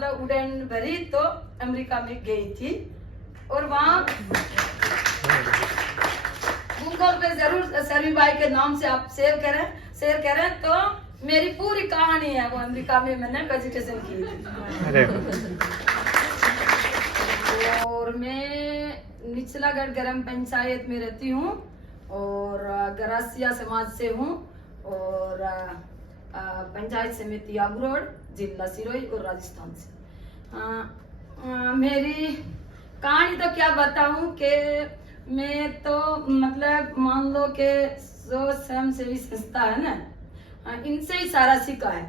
मतलब उड़ान भरी तो अमेरिका में गई थी और वहाँ गूगल पे जरूर शर्मी बाई के नाम से आप शेयर करें तो मेरी पूरी कहानी है वो अमेरिका में मैंने वेजिटेशन की थी। और मैं निचलागढ़ ग्राम पंचायत में रहती हूँ और गरासिया समाज से हूँ और पंचायत समिति अब्रोड जिला सिरोही और राजस्थान से। मेरी कहानी तो क्या बताऊं कि मैं तो मतलब मान लो कि जो स्वयंसेवी संस्था है ना इनसे ही सारा सीखा है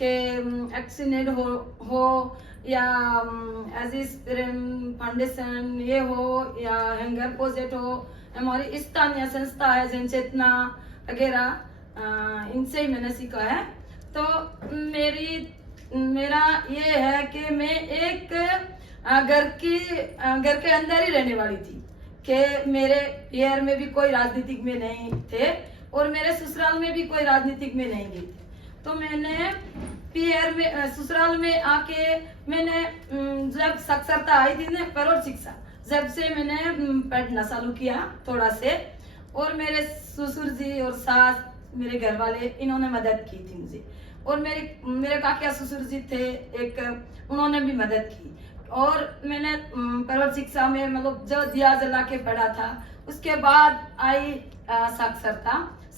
कि एक्सीडेंट हो या एजिस फाउंडेशन ये हो या हैंगर प्रोजेक्ट हो, हमारी स्थानीय संस्था है जनचेतना वगैरह, इनसे ही मैंने सीखा है। तो मेरा ये है कि मैं एक घर के अंदर ही रहने वाली थी कि मेरे पियर में भी कोई राजनीतिक में नहीं थे और मेरे ससुराल में भी कोई राजनीतिक में नहीं गई थी। तो मैंने पियर में ससुराल में आके मैंने जब साक्षरता आई थी ना प्रौढ़ शिक्षा, जब से मैंने पढ़ना चालू किया थोड़ा से, और मेरे ससुर जी और सास मेरे घर वाले इन्होंने मदद की थी मुझे, और मेरे काकिया ससुर जी थे एक, उन्होंने भी मदद की। और मैंने प्रौढ़ शिक्षा में मतलब जो दिया जला के पढ़ा था, उसके बाद आई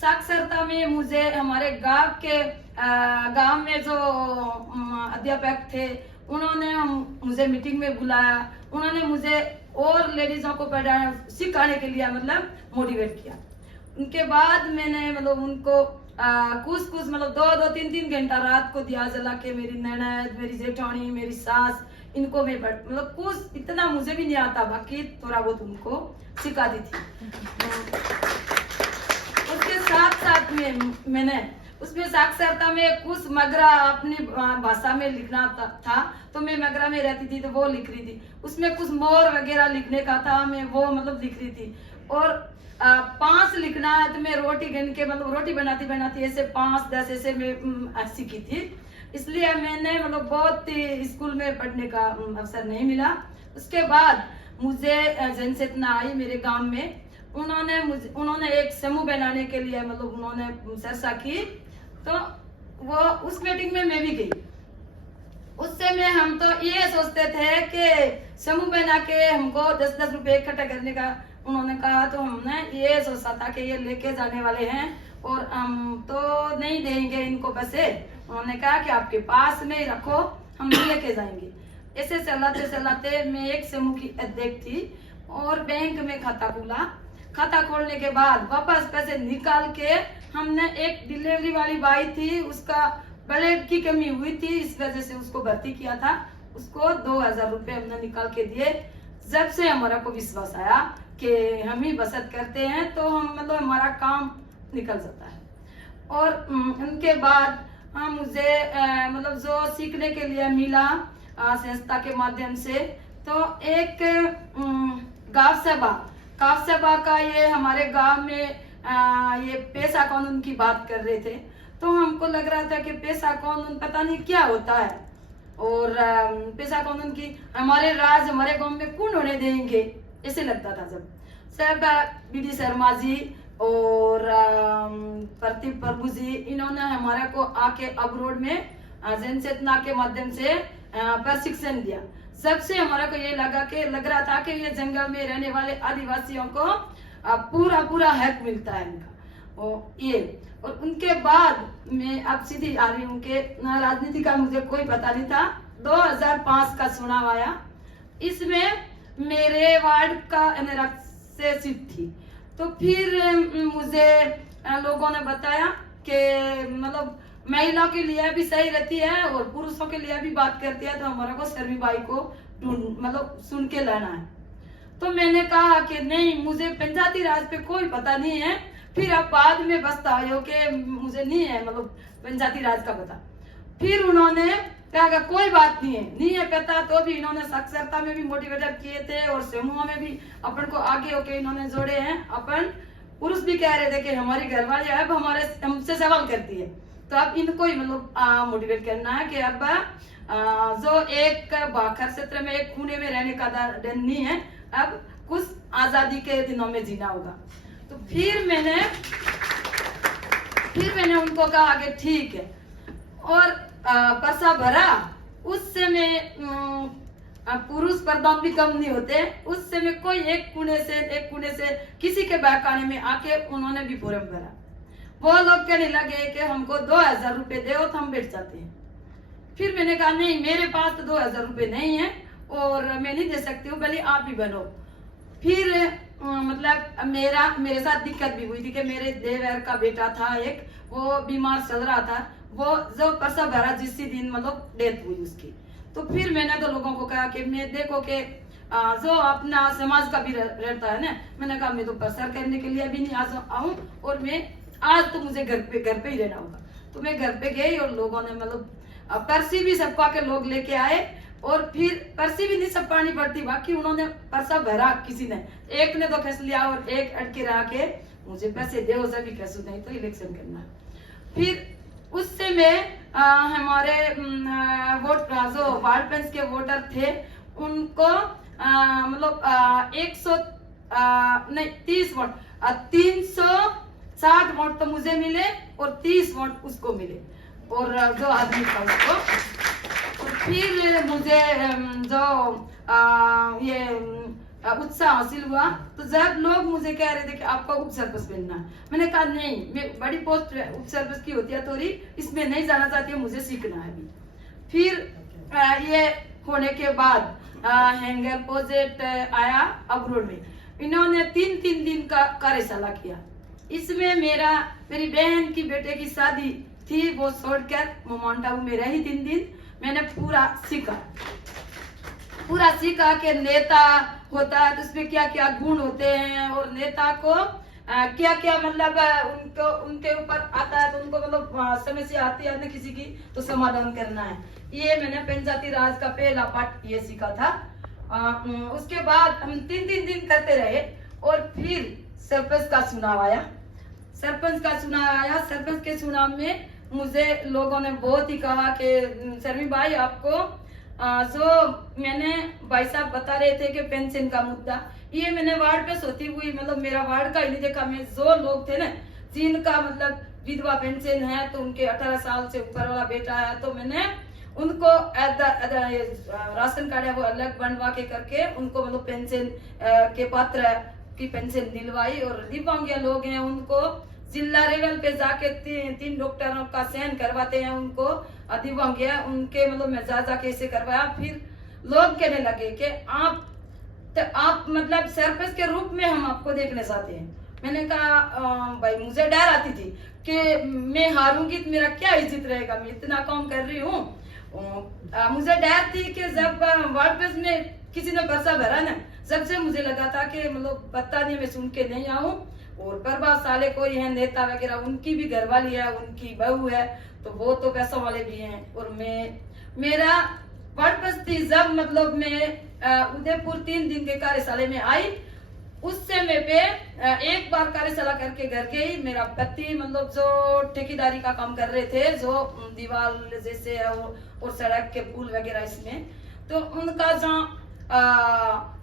साक्षरता में मुझे हमारे गांव में जो अध्यापक थे उन्होंने मुझे मीटिंग में बुलाया, उन्होंने मुझे और लेडीजों को पढ़ाने सिखाने के लिए मतलब मोटिवेट किया। उनके बाद मैंने मतलब उनको कुछ मतलब 2-3 घंटा रात को दिया जला के मेरी ननद, मेरी जेठानी, मेरी सास, इनको मैं मतलब कुछ इतना मुझे भी नहीं आता, बाकी थोड़ा बहुत उनको सिखाती थी। उसके साथ में मैंने उसमें साक्षरता में कुछ मगरा अपनी भाषा में लिखना था, तो मैं मगरा में रहती थी तो वो लिख रही थी। उसमें कुछ मोर वगैरह लिखने का था, मैं वो मतलब लिख रही थी। और 5 लिखना है तो मैं रोटी गन के मतलब रोटी बनाती ऐसे 5-10 ऐसे मैं सीखी थी। इसलिए मैंने मतलब बहुत स्कूल में पढ़ने का अवसर नहीं मिला। उसके बाद मुझे जनचेतना आई मेरे गांव में, उन्होंने एक समूह बनाने के लिए मतलब उन्होंने चर्चा की, तो वो उस मीटिंग में मैं भी गई। उससे में हम तो ये सोचते थे कि समूह बना के हमको 10-10 रुपए इकट्ठा करने का उन्होंने कहा, तो हमने ये सोचा था कि ये लेके जाने वाले हैं और हम तो नहीं देंगे इनको पैसे। उन्होंने कहा कि आपके पास में ही रखो, हम लेके जाएंगे। ऐसे चलाते मैं एक समूह की अध्यक्ष थी और बैंक में खाता खोला। खाता खोलने के बाद वापस पैसे निकाल के हमने एक डिलीवरी वाली बाई थी, उसका ब्लड की कमी हुई थी, इस वजह से उसको भर्ती किया था, उसको 2000 रुपए हमने निकाल के दिए। जब से हमारा को विश्वास आया कि हम ही बचत करते हैं तो हम मतलब हमारा काम निकल जाता है। और उनके बाद मुझे मतलब जो सीखने के लिए मिला संस्था के माध्यम से, तो एक गांव सभा का ये हमारे गांव में ये पेशा कानून की बात कर रहे थे, तो हमको लग रहा था कि पेशा कानून पता नहीं क्या होता है, और पेशा कानून की हमारे गांव में कौन होने देंगे, ऐसे लगता था। जब सब बीडी शर्मा जी और प्रदीप प्रभु जी इन्होंने हमारा को आके अब्रोड में जनचेतना के माध्यम से प्रशिक्षण दिया, सबसे हमारा को ये लग रहा था कि ये जंगल में रहने वाले आदिवासियों को पूरा हक मिलता है इनका। और उनके बाद मैं अब सीधी आ रही हूँ कि राजनीति का मुझे कोई पता नहीं था। 2005 का चुनाव आया, इसमें मेरे वार्ड का से सीट थी, तो फिर मुझे लोगों ने बताया कि मतलब महिला के लिए भी सही रहती है और पुरुषों के लिए भी बात करती है, तो हमारा को शर्मी बाई को मतलब सुन के लाना है। तो मैंने कहा कि नहीं, मुझे पंचायती राज पे कोई पता नहीं है। फिर आप बाद में पछताओ कि मुझे नहीं है मतलब पंचायती राज का पता। फिर उन्होंने कहा कोई बात नहीं है पता, तो भी इन्होंने साक्षरता में भी मोटिवेट किए थे और समूह में भी अपन को आगे होके इन्होंने जोड़े हैं। अपन पुरुष भी कह रहे थे कि हमारी घरवाली अब हमसे सवाल करती है, तो अब इनको ही मतलब मोटिवेट करना है कि अब जो एक भाखर क्षेत्र में एक कोने में रहने का डर नहीं है, अब कुछ आजादी के दिनों में जीना होगा। तो फिर मैंने उनको कहा आगे ठीक है, और परसा भरा। उस समय पुरुष पर्दाम भी कम नहीं होते, उस समय कोई एक कुने से किसी के बहकाने में आके उन्होंने भी फॉर्म भरा। वो लोग कहने लगे कि हमको 2000 रुपए दो तो हम बैठ जाते हैं। फिर मैंने कहा नहीं, मेरे पास तो 2000 रुपए नहीं है और मैं नहीं दे सकती हूँ, पहले आप ही बनो। फिर मतलब मेरे साथ दिक्कत भी हुई थी कि मेरे देवर का बेटा था एक, वो बीमार चल रहा था, वो जो परसा भरा जिस दिन मतलब डेथ हुई उसकी। तो फिर मैंने तो लोगों को कहा कि मैं देखो कि जो अपना समाज का भी रहता है ना, मैंने कहा मैं तो प्रसार करने के लिए अभी नहीं आऊँ, और मैं आज तो मुझे घर पे ही रहना होगा। तो मैं घर पे गई और लोगों ने मतलब पर्ची भी सबका के लोग लेके आए, और फिर पर्ची भी नहीं सब पानी पड़ती, बाकी उन्होंने परसा भरा। किसी ने, एक ने तो खस लिया और एक अटके रहा के मुझे पैसे दे, सभी खसू नहीं तो इलेक्शन करना। फिर उससे में हमारे वोट जो वार्ड पंच के वोटर थे उनको मतलब 30 वोट 360 वोट तो मुझे मिले और 30 वोट उसको मिले, और जो आदमी था उसको। और फिर मुझे जो ये उत्साह हासिल हुआ, तो जब लोग मुझे कह रहे थे कि आपको उप सरपंच बनना, मैंने कहा नहीं, मैं बड़ी पोस्ट उप सरपंच की होती है थोड़ी, इसमें नहीं जाना चाहती हूँ, मुझे सीखना है अभी। फिर ये होने के बाद हैंगर प्रोजेक्ट आया अब्रोड में, इन्होंने 3 दिन का कार्यशाला किया। इसमें मेरी बहन की बेटे की शादी थी, वो छोड़कर माउंट आबू में रही 3 दिन। मैंने पूरा सीखा कि नेता होता है तो उसमें क्या क्या गुण होते हैं, और नेता को क्या क्या मतलब उनके ऊपर आता है, तो उनको मतलब समस्या आती है ना किसी की, तो समाधान करना है। ये मैंने पंचायती राज का पहला पार्ट ये सीखा था। उसके बाद हम 3 दिन करते रहे, और फिर सरपंच का चुनाव आया। सरपंच के चुनाव में मुझे लोगों ने बहुत ही कहा कि शर्मी भाई आपको जो मैंने भाई साहब बता रहे थे कि पेंशन का मुद्दा, ये मैंने वार्ड पे सोती हुई मतलब मेरा वार्ड का ही नहीं देखा। मैं जो लोग थे ना जिनका मतलब विधवा पेंशन है, तो उनके 18 साल से ऊपर वाला बेटा है, तो मैंने उनको राशन कार्ड है वो अलग बनवा के करके उनको मतलब पेंशन के पात्र की पेंशन दिलवाई। और दिव्यांग लोग हैं उनको जिला लेवल पे जाके 3 डॉक्टरों का चयन करवाते हैं, उनको दिव्यांग है उनके मतलब मैं जा कैसे करवाया। फिर लोग कहने लगे कि आप मतलब सरपंच के रूप में हम आपको देखने चाहते हैं। मैंने कहा भाई मुझे डर आती थी कि मैं हारूंगी तो मेरा क्या इज्जत रहेगा, मैं इतना काम कर रही हूँ। मुझे डर थी कि जब वार्ड पेज में किसी ने परसा भरा ना, जब से मुझे लगा था कि मतलब पता नहीं मैं सुन के नहीं आऊँ, और प्रभावशाली कोई है नेता वगैरह, उनकी भी घरवाली है, उनकी बहू है, तो वो तो पैसों वाले भी हैं। और मेरा पर्पस थी जब मतलब मैं उदयपुर 3 दिन के कार्यशाला में आई, उस समय पे एक बार कार्यशाला करके घर गई। मेरा पति मतलब जो ठेकेदारी का काम कर रहे थे, जो दीवार जैसे है और सड़क के पुल वगैरह इसमें, तो उनका जहाँ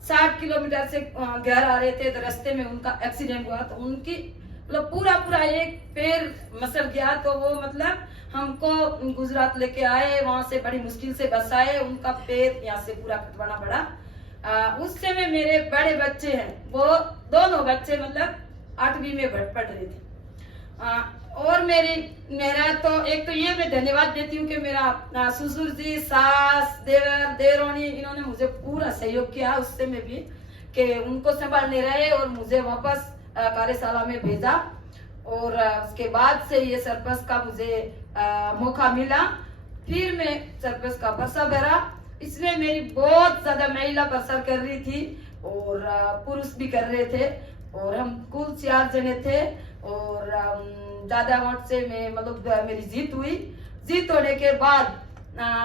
60 किलोमीटर से घर आ रहे थे, तो रास्ते में उनका एक्सीडेंट हुआ, तो उनकी मतलब पूरा एक पैर मसल गया। तो वो मतलब हमको गुजरात लेके आए, वहां से बड़ी मुश्किल से बसाए, उनका पैर यहाँ से पूरा कटवाना पड़ा। उस समय मेरे बड़े बच्चे हैं, वो दोनों बच्चे मतलब 8वीं में पढ़ रहे थे। और मेरा तो एक तो ये मैं धन्यवाद देती हूँ कि मेरा ससुर जी, सास, देवर, देवरानी, इन्होंने मुझे पूरा सहयोग किया उस समय भी, कि उनको संभालने रहे और मुझे वापस कार्यशाला में भेजा। और उसके बाद से ये सरपंच का मुझे मौका मिला। फिर मैं सरपंच का परसा भरा। इसमें मेरी बहुत ज्यादा महिला प्रसार कर रही थी और पुरुष भी कर रहे थे, और हम कुल 4 जने थे। और ज्यादा वोट से मैं मतलब मेरी जीत हुई। जीत होने के बाद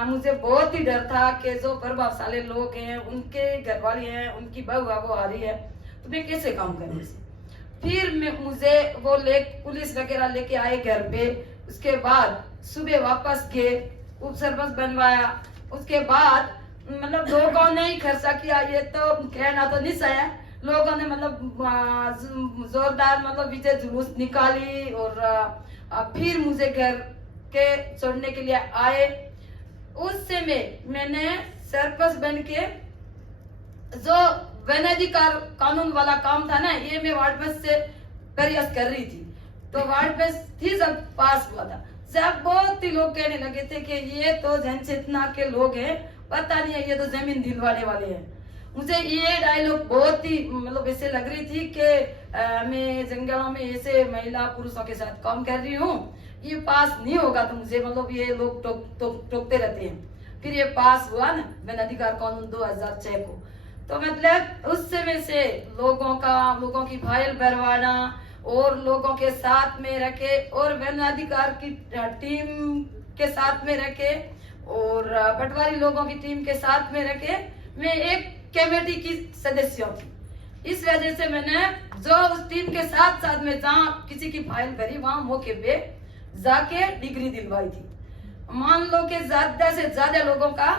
मुझे बहुत ही डर था कि जो प्रभावशाली लोग हैं, उनके घरवाली हैं, उनकी बहू वो आ रही है, तो मैं कैसे काम करूँ। फिर मुझे वो पुलिस वगैरह लेके आए घर पे। उसके बाद सुबह वापस गए, उप सरपंच बनवाया, उसके बाद मतलब लोगों ने ही खर्चा किया, ये तो कहना तो नहीं सही है। लोगों ने मतलब जोरदार मतलब विजय जुलूस निकाली और फिर मुझे घर के छोड़ने के लिए आए। उस समय मैंने सरपंच बन के जो वनाधिकार कानून वाला काम था ना, ये मैं वार्ड में से प्रयास कर रही थी। तो वार्ड में थी जब पास हुआ था, जब बहुत ही लोग कहने लगे थे कि ये तो जनचेतना के लोग हैं, पता नहीं है ये तो जमीन दिलवाने वाले हैं। मुझे ये डायलॉग बहुत ही मतलब ऐसे लग रही थी कि मैं जंगलों में ऐसे महिला पुरुषों के साथ काम कर रही हूँ, ये पास नहीं होगा तो मुझे मतलब ये लोग टोकते रहते हैं। फिर ये पास हुआ ना वन अधिकार कानून 2006 को, तो मतलब उस समय से लोगों की फाइल भरवाना और लोगों के साथ में रखे और वन अधिकार की टीम के साथ में रखे और पटवारी लोगों की टीम के साथ में रखे, मैं एक कमेटी की सदस्य थी। इस वजह से मैंने जो उस टीम के साथ साथ में जहाँ किसी की फाइल भरी वहां मौके पे जाके डिग्री दिलवाई थी। मान लो कि ज्यादा से ज्यादा लोगों का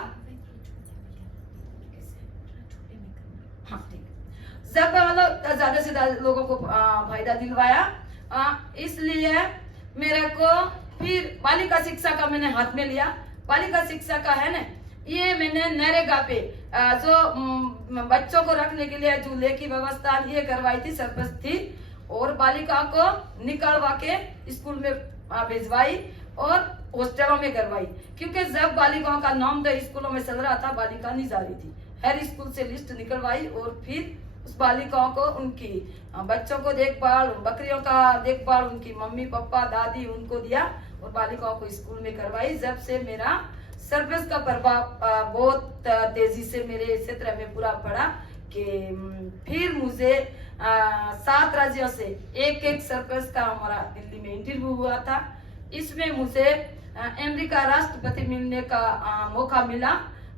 जब मतलब ज्यादा से ज्यादा लोगों को फायदा दिलवाया, इसलिए मेरे को फिर बालिका शिक्षा का मैंने हाथ में लिया। बालिका शिक्षा का है ना, ये मैंने नरेगा पे जो बच्चों को रखने के लिए झूले की व्यवस्था ये करवाई थी, सरपंच थी, और बालिका को निकलवा के स्कूल में भिजवाई और हॉस्टलों में करवाई। क्योंकि जब बालिकाओं का नाम तो स्कूलों में चल रहा था, बालिका नहीं जा रही थी, हर स्कूल से लिस्ट निकलवाई और फिर उस बालिकाओं को उनकी बच्चों को देखभाल, बकरियों का देखभाल उनकी मम्मी पापा दादी उनको दिया और बालिकाओं को स्कूल में करवाई। जब से मेरा सरपंच का प्रभाव बहुत तेजी से मेरे क्षेत्र में पूरा पड़ा कि फिर मुझे 7 राज्यों से एक सरपंच का हमारा दिल्ली में इंटरव्यू हुआ था। इसमें मुझे अमेरिका राष्ट्रपति मिलने का मौका मिला,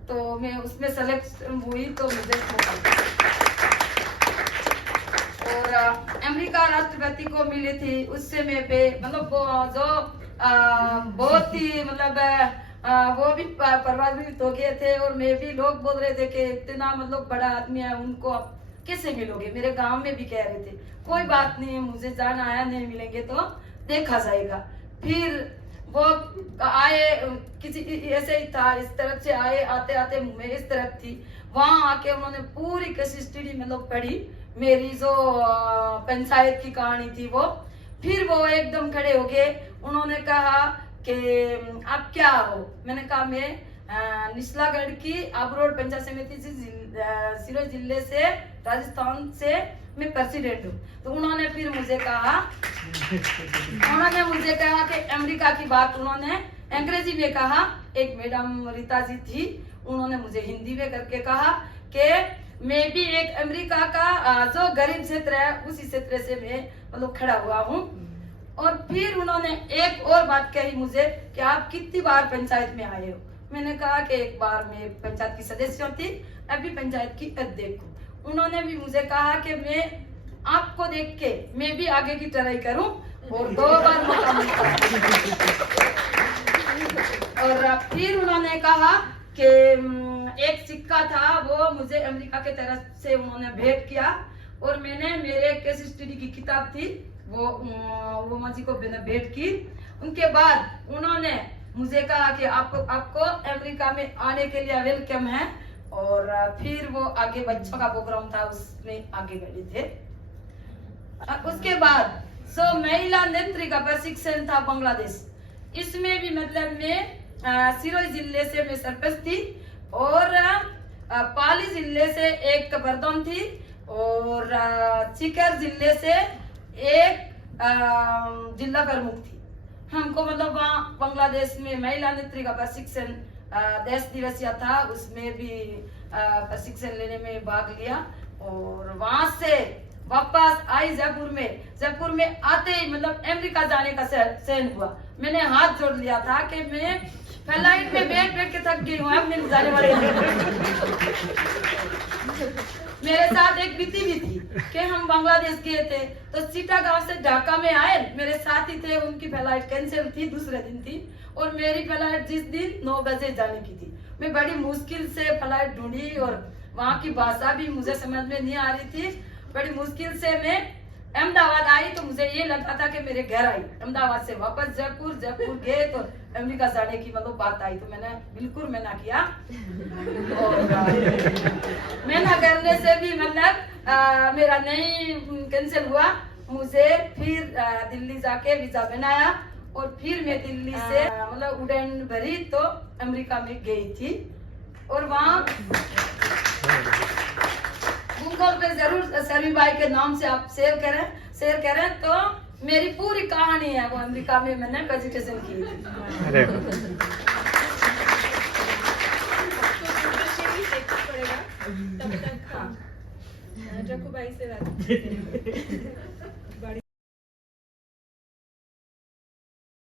तो मैं उसमें सिलेक्शन हुई तो मुझे मौका मिला। और अमेरिका राष्ट्रपति को मिली थी उस समय पे मतलब जो बहुत ही मतलब वो भी प्रभावित हो गए थे और मैं भी, लोग बोल रहे थे कि इतना मतलब बड़ा आदमी है, उनको आप कैसे मिलोगे। मेरे गांव में भी कह रहे थे कोई बात नहीं, मुझे जाना आया, नहीं मिलेंगे तो देखा जाएगा। फिर वो आए, किसी ऐसे ही था, इस तरफ से आए, आते आते मैं इस तरफ थी, वहां आके उन्होंने पूरी केस स्टडी मतलब पढ़ी, मेरी जो पंचायत की कहानी थी वो। फिर वो एकदम खड़े हो गए, उन्होंने कहा कि आप क्या हो। मैंने कहा मैं निचलागढ़ की आबरोड पंचायत समिति से सिरोही जिले से राजस्थान से मैं प्रेसिडेंट हूँ। तो उन्होंने फिर मुझे कहा कि अमेरिका की बात उन्होंने अंग्रेजी में कहा। एक मैडम रीता जी थी, उन्होंने मुझे हिंदी में करके कहा कि मैं भी एक अमेरिका का जो गरीब क्षेत्र है उसी क्षेत्र से मैं मतलब खड़ा हुआ हूँ। और फिर उन्होंने एक और बात कही मुझे कि आप कितनी बार पंचायत में आए हो। मैंने कहा कि एक बार मैं पंचायत की सदस्य थी, अभी पंचायत की अध्यक्ष हूँ। उन्होंने भी मुझे कहा कि मैं आपको देख के मैं भी आगे की ट्राई करूं और 2 बार मौका मिला। और फिर उन्होंने कहा कि एक सिक्का था वो मुझे अमेरिका के तरफ से उन्होंने भेंट किया और मैंने मेरे केस स्टडी की किताब थी वो माँ जी को भेंट की। उनके बाद उन्होंने मुझे कहा कि आपको अमेरिका में आने के लिए वेलकम है। और फिर वो आगे बच्चों का प्रोग्राम था उसमें आगे बढ़े थे। उसके बाद महिला नेत्री का प्रशिक्षण था बांग्लादेश, इसमें भी मतलब मैं सिरोही जिले से मैं सरपंच थी और पाली जिले से एक प्रधान थी और सीकर जिले से एक जिला प्रमुख थी। हमको मतलब वहाँ बांग्लादेश में महिला नेत्री का प्रशिक्षण देश दिवसीय था, उसमें भी प्रशिक्षण लेने में भाग लिया। और वहां से वापस आई जयपुर में आते ही मतलब अमेरिका जाने का चयन हुआ। मैंने हाथ जोड़ लिया था कि मैं फ्लाइट में बैठ के थक गई हूँ, अब मैं जाने वाले मेरे साथ एक बीती भी थी कि हम बांग्लादेश गए थे तो सीटा गांव से ढाका में आए, मेरे साथ ही थे, उनकी फ्लाइट कैंसिल थी, दूसरे दिन थी और मेरी फ्लाइट जिस दिन 9 बजे जाने की थी मैं बड़ी मुश्किल से फ्लाइट ढूंढी और वहाँ की भाषा भी मुझे समझ में नहीं आ रही थी। बड़ी मुश्किल से मैं अहमदाबाद आई तो मुझे ये लगता था कि मेरे घर आई। अहमदाबाद से वापस जयपुर, जयपुर गए तो अमेरिका जाने की मतलब बात आई तो मैंने बिल्कुल मना किया। और मना करने से भी मतलब मेरा नहीं कैंसिल हुआ। मुझे फिर दिल्ली जाके वीजा बनाया और फिर मैं दिल्ली से मतलब उड़ान भरी तो अमेरिका में गई थी। और वहाँ गूगल पे जरूर सर्वी बाई के नाम से आप शेयर करें तो मेरी पूरी कहानी है वो अमेरिका में मैंने प्रेजेंटेशन की थी। अरे तब तक जकूबाई से बात